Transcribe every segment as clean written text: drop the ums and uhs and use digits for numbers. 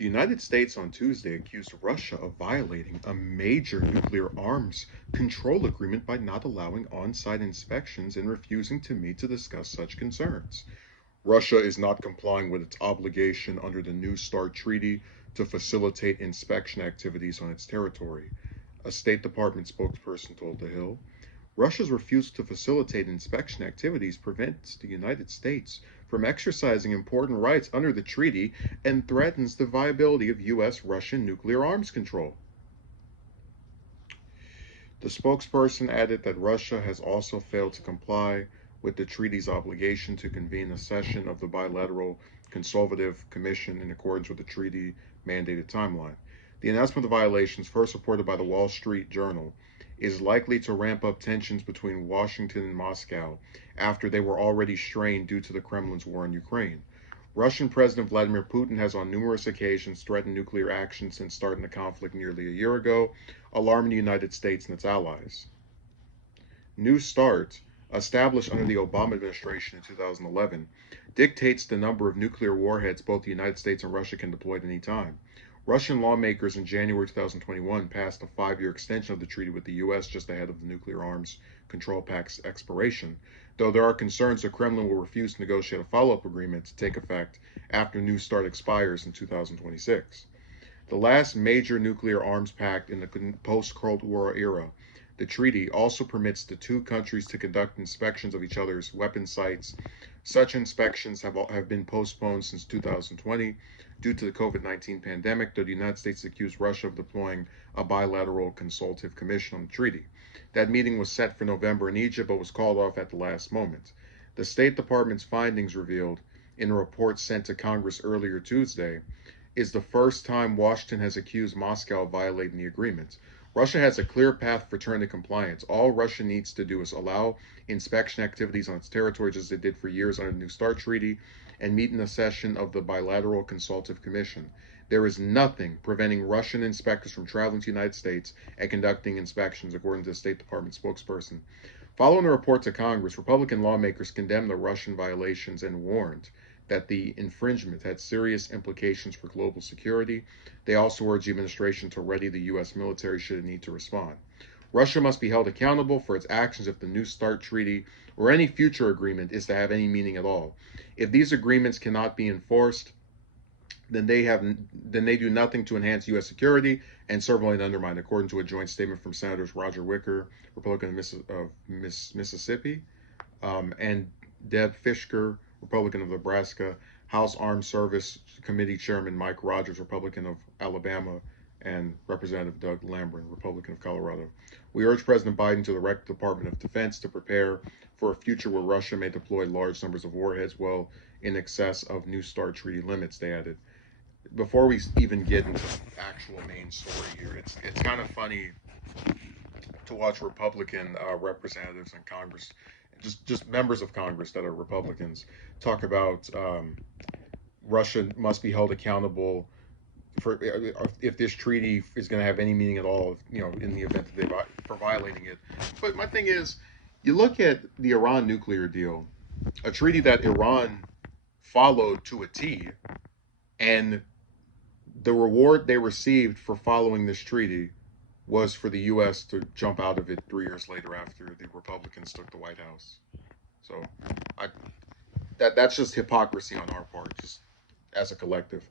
The United States on Tuesday accused Russia of violating a major nuclear arms control agreement by not allowing on site inspections and refusing to meet to discuss such concerns. Russia is not complying with its obligation under the New START Treaty to facilitate inspection activities on its territory, a State Department spokesperson told The Hill. Russia's refusal to facilitate inspection activities prevents the United States from exercising important rights under the treaty and threatens the viability of U.S.-Russian nuclear arms control. The spokesperson added that Russia has also failed to comply with the treaty's obligation to convene a session of the bilateral consultative commission in accordance with the treaty mandated timeline. The announcement of violations, first reported by the Wall Street Journal, is likely to ramp up tensions between Washington and Moscow after they were already strained due to the Kremlin's war in Ukraine. Russian President Vladimir Putin has on numerous occasions threatened nuclear action since starting the conflict nearly a year ago, alarming the United States and its allies. New START, established under the Obama administration in 2011, dictates the number of nuclear warheads both the United States and Russia can deploy at any time. Russian lawmakers in January 2021 passed a 5-year extension of the treaty with the U.S. just ahead of the Nuclear Arms Control Pact's expiration, though there are concerns the Kremlin will refuse to negotiate a follow-up agreement to take effect after New START expires in 2026. The last major nuclear arms pact in the post-Cold War era, the treaty also permits the two countries to conduct inspections of each other's weapon sites. Such inspections have been postponed since 2020 due to the COVID-19 pandemic, though the United States accused Russia of deploying a bilateral consultative commission on the treaty. That meeting was set for November in Egypt, but was called off at the last moment. The State Department's findings revealed in a report sent to Congress earlier Tuesday is the first time Washington has accused Moscow of violating the agreement. Russia has a clear path for return to compliance. All Russia needs to do is allow inspection activities on its territory, just as it did for years under the New START Treaty, and meet in a session of the Bilateral Consultative Commission. There is nothing preventing Russian inspectors from traveling to the United States and conducting inspections, according to the State Department spokesperson. Following the report to Congress, Republican lawmakers condemned the Russian violations and warned that the infringement had serious implications for global security. They also urged the administration to ready the U.S. military should it need to respond. Russia must be held accountable for its actions if the New START Treaty or any future agreement is to have any meaning at all. If these agreements cannot be enforced, then they do nothing to enhance U.S. security and serve only to undermine, according to a joint statement from Senators Roger Wicker, Republican of Mississippi, and Deb Fishker, Republican of Nebraska, House Armed Service Committee Chairman Mike Rogers, Republican of Alabama, and Representative Doug Lamborn, Republican of Colorado. We urge President Biden to direct the Department of Defense to prepare for a future where Russia may deploy large numbers of warheads well in excess of New START treaty limits, they added. Before we even get into the actual main story here, it's kind of funny to watch Republican representatives in Congress, just members of Congress that are Republicans, talk about Russia must be held accountable for if this treaty is going to have any meaning at all, in the event that they for violating it. But my thing is, you look at the Iran nuclear deal, a treaty that Iran followed to a T, and the reward they received for following this treaty was for the U.S. to jump out of it 3 years later after the Republicans took the White House. So I, that's just hypocrisy on our part, just as a collective.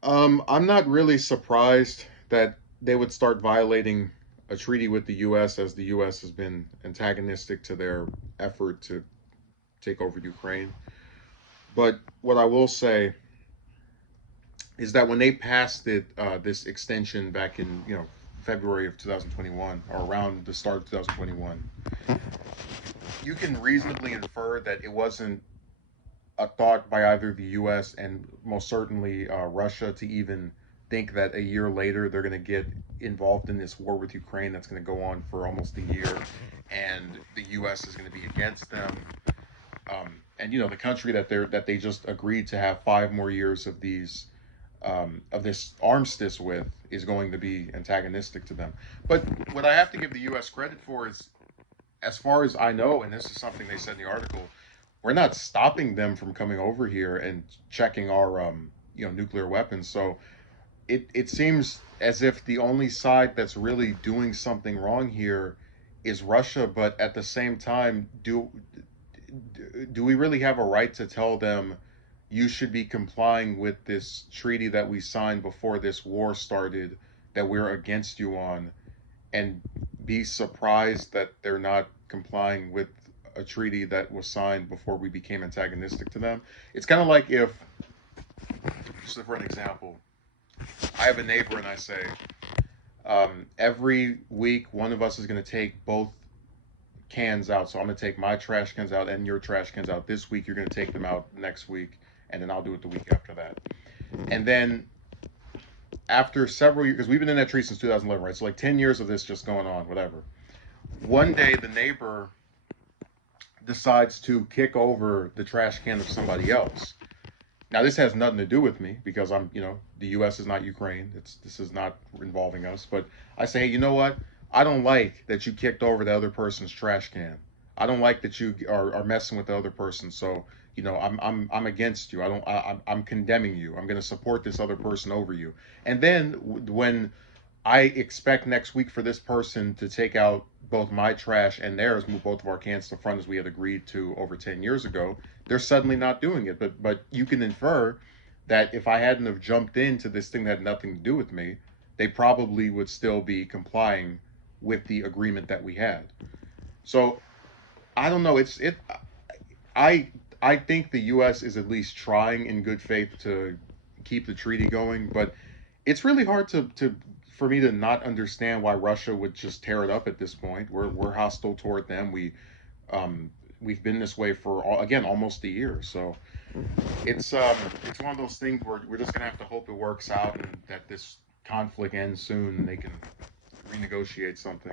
I'm not really surprised that they would start violating a treaty with the U.S. as the U.S. has been antagonistic to their effort to take over Ukraine. But what I will say is that when they passed this extension back in February of 2021, or around the start of 2021, you can reasonably infer that it wasn't a thought by either the U.S. and most certainly Russia to even think that a year later they're going to get involved in this war with Ukraine that's going to go on for almost a year, and the U.S. is going to be against them. And the country that they just agreed to have 5 more years of this armistice with is going to be antagonistic to them. But what I have to give the U.S. credit for is, as far as I know, and this is something they said in the article, we're not stopping them from coming over here and checking our nuclear weapons. So it seems as if the only side that's really doing something wrong here is Russia. But at the same time, do we really have a right to tell them you should be complying with this treaty that we signed before this war started, that we're against you on, and be surprised that they're not complying with a treaty that was signed before we became antagonistic to them? It's kind of like if, just for an example, I have a neighbor and I say, every week one of us is going to take both cans out. So I'm going to take my trash cans out and your trash cans out this week. You're going to take them out next week, and then I'll do it the week after that. And then after several years, because we've been in that tree since 2011, right? So like 10 years of this just going on, whatever. One day the neighbor decides to kick over the trash can of somebody else. Now this has nothing to do with me because the U.S. is not Ukraine. This is not involving us. But I say, hey, you know what? I don't like that you kicked over the other person's trash can. I don't like that you are messing with the other person. So I'm against you. I'm condemning you. I'm going to support this other person over you. And then when I expect next week for this person to take out both my trash and theirs, move both of our cans to the front as we had agreed to over 10 years ago. They're suddenly not doing it. But you can infer that if I hadn't have jumped into this thing that had nothing to do with me, they probably would still be complying with the agreement that we had. So I don't know. I I think the U.S. is at least trying in good faith to keep the treaty going, but it's really hard to for me to not understand why Russia would just tear it up at this point. We're hostile toward them. We've been this way for again almost a year. So it's one of those things where we're just gonna have to hope it works out and that this conflict ends soon and they can renegotiate something.